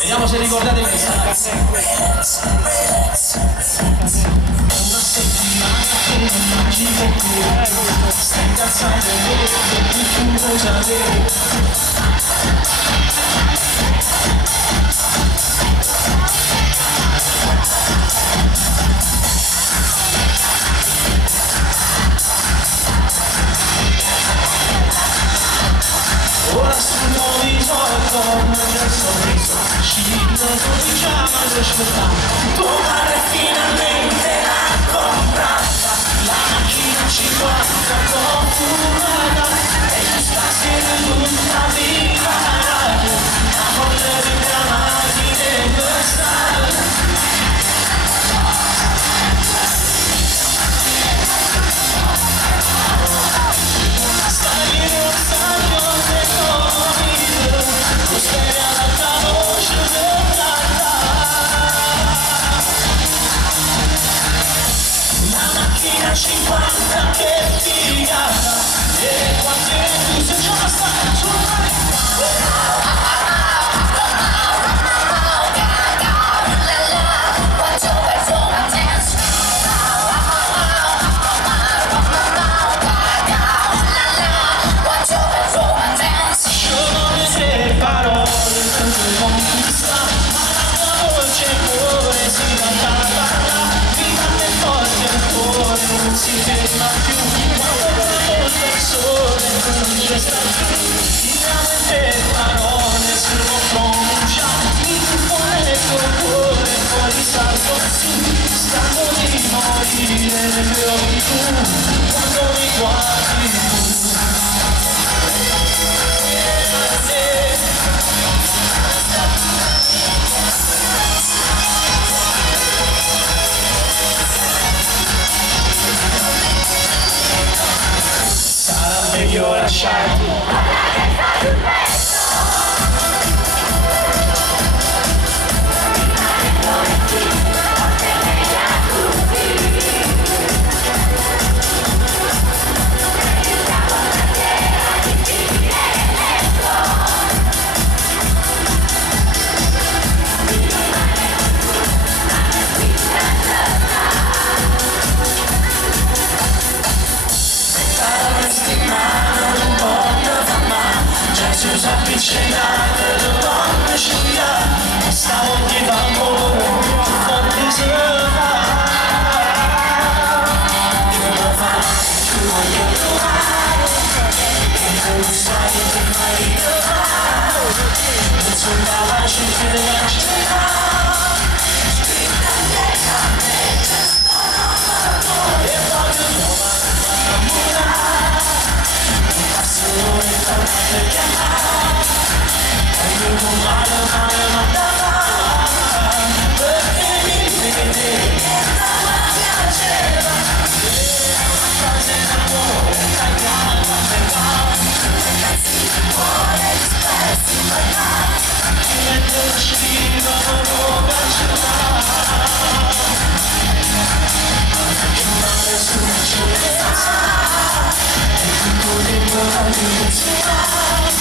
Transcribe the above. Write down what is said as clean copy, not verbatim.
Vediamo se ricordate questa. Una settimana che non mangi più, stai incazzando e tu lo sapevi. Ora sul nuovo risolto, mangia il sorriso, scendo, diciamo allo ascoltare. Tua madre finalmente l'ha comprata, la macchina 50 confumata, e tu stai seduta viva la radio, la folla di chiamati dello stadio. Stai in un stadio del Covid, spera l'alta voce dell'alta. La macchina 50 che figata, e quante tu sei già stata sul mare. fosse stato finalmente parole se lo pronunciamo il fuoco cuore fuori salto su stando di morire nei miei occhi tu quando mi guardi tu sarà meglio lasciarti avvicinate le donne scigliate stavo divando for deserve che lo fa tu voglio trovare che tu sai che fai non sono da lasciare che le lasciare e voglio trovare una cammina un passo e tornare a chiamare male ma perché mi vedi e non mi piaceva una frase d'amore tagliata ragazzi di cuore dispersi in realtà e te scrivono come che male sulla città e tutto di buona direzione